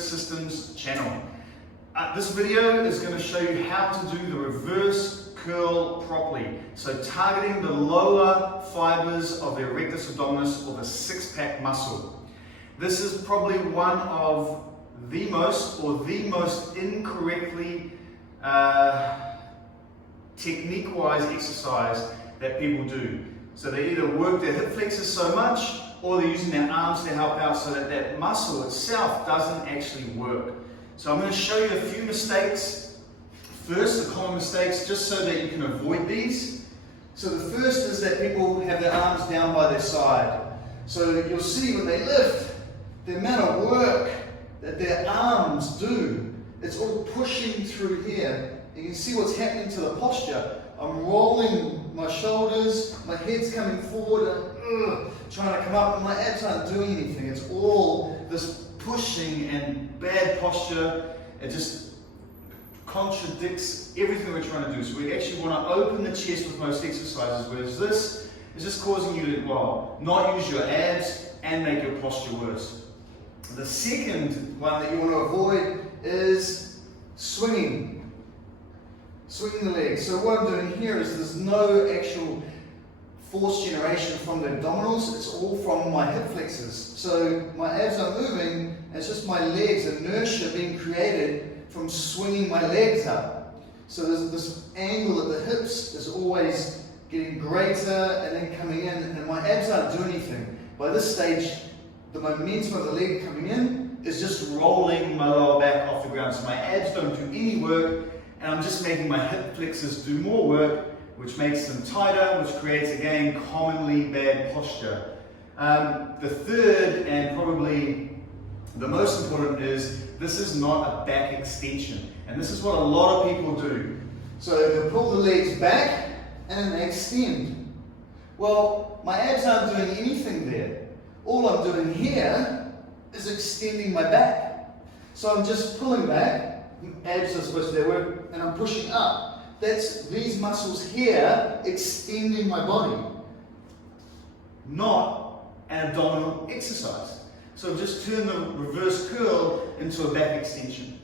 Systems channel. This video is going to show you how to do the reverse curl properly. So targeting the lower fibers of the rectus abdominis or the six-pack muscle. This is probably one of the most incorrectly technique-wise exercise that people do. So they either work their hip flexors so much or they're using their arms to help out so that that muscle itself doesn't actually work. So I'm going to show you a few mistakes. First, the common mistakes, just so that you can avoid these. So the first is that people have their arms down by their side. So you'll see when they lift, the amount of work that their arms do, it's all pushing through here. You can see what's happening to the posture. I'm rolling my shoulders, my head's coming forward, and trying to come up, and my abs aren't doing anything. It's all this pushing and bad posture. It just contradicts everything we're trying to do. So we actually want to open the chest with most exercises, whereas this is just causing you to, well, not use your abs and make your posture worse. The second one that you want to avoid is swinging the legs. So what I'm doing here is there's no actual force generation from the abdominals, it's all from my hip flexors. So my abs are moving, and it's just my legs, inertia being created from swinging my legs up. So there's this angle at the hips is always getting greater and then coming in, and my abs aren't doing anything. By this stage, the momentum of the leg coming in is just rolling my lower back off the ground. So my abs don't do any work, and I'm just making my hip flexors do more work, which makes them tighter, which creates, again, commonly bad posture. The third, and probably the most important, is this is not a back extension. And this is what a lot of people do. So they'll pull the legs back and they extend. Well, my abs aren't doing anything there. All I'm doing here is extending my back. So I'm just pulling back, abs are supposed to do their work, and I'm pushing up. That's these muscles here extending my body, not an abdominal exercise. So just turn the reverse curl into a back extension.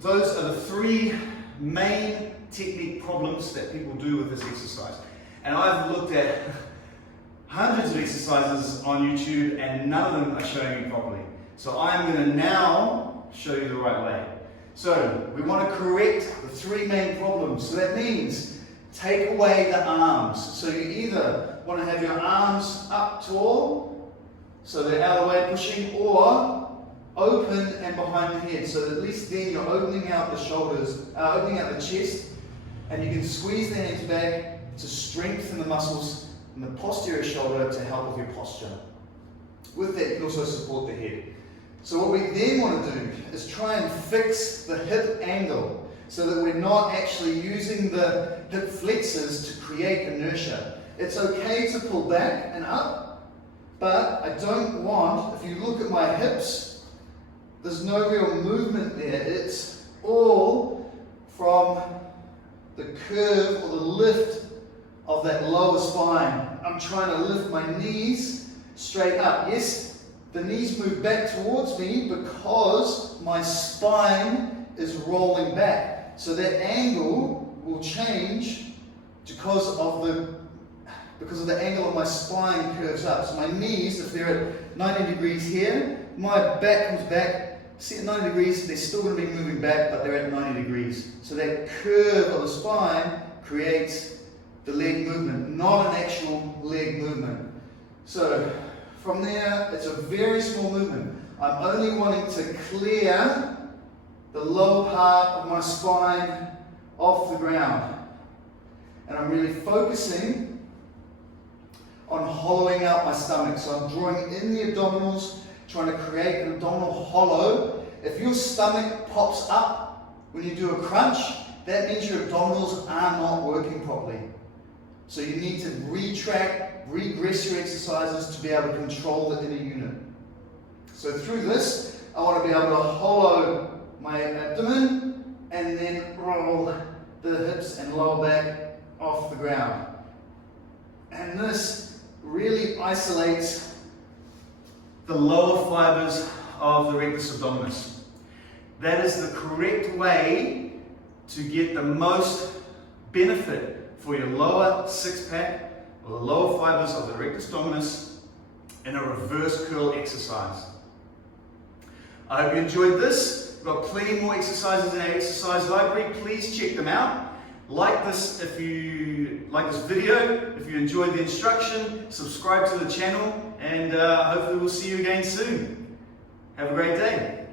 Those are the three main technique problems that people do with this exercise. And I've looked at hundreds of exercises on YouTube and none of them are showing you properly. So I'm going to now show you the right way. So we want to correct the three main problems. So that means take away the arms. So you either want to have your arms up tall, so they're out of the way pushing, or open and behind the head. So at least then you're opening out the shoulders, opening out the chest, and you can squeeze the hands back to strengthen the muscles in the posterior shoulder to help with your posture. With that, you can also support the head. So what we then want to do is try and fix the hip angle so that we're not actually using the hip flexors to create inertia. It's okay to pull back and up, but I don't want, if you look at my hips, there's no real movement there. It's all from the curve or the lift of that lower spine. I'm trying to lift my knees straight up. Yes, the knees move back towards me because my spine is rolling back. So that angle will change because of the angle of my spine curves up. So my knees, if they're at 90 degrees here, my back comes back. See, at 90 degrees, they're still going to be moving back, but they're at 90 degrees. So that curve of the spine creates the leg movement, not an actual leg movement. So from there, it's a very small movement. I'm only wanting to clear the lower part of my spine off the ground. And I'm really focusing on hollowing out my stomach. So I'm drawing in the abdominals, trying to create an abdominal hollow. If your stomach pops up when you do a crunch, that means your abdominals are not working properly. So you need to regress your exercises to be able to control the inner unit. So through this, I want to be able to hollow my abdomen and then roll the hips and lower back off the ground. And this really isolates the lower fibers of the rectus abdominis. That is the correct way to get the most benefit for your lower six-pack or the lower fibers of the rectus abdominis in a reverse curl exercise. I hope you enjoyed this. We've got plenty more exercises in our exercise library. Please check them out. Like this if you like this video, if you enjoyed the instruction, subscribe to the channel, and hopefully we'll see you again soon. Have a great day.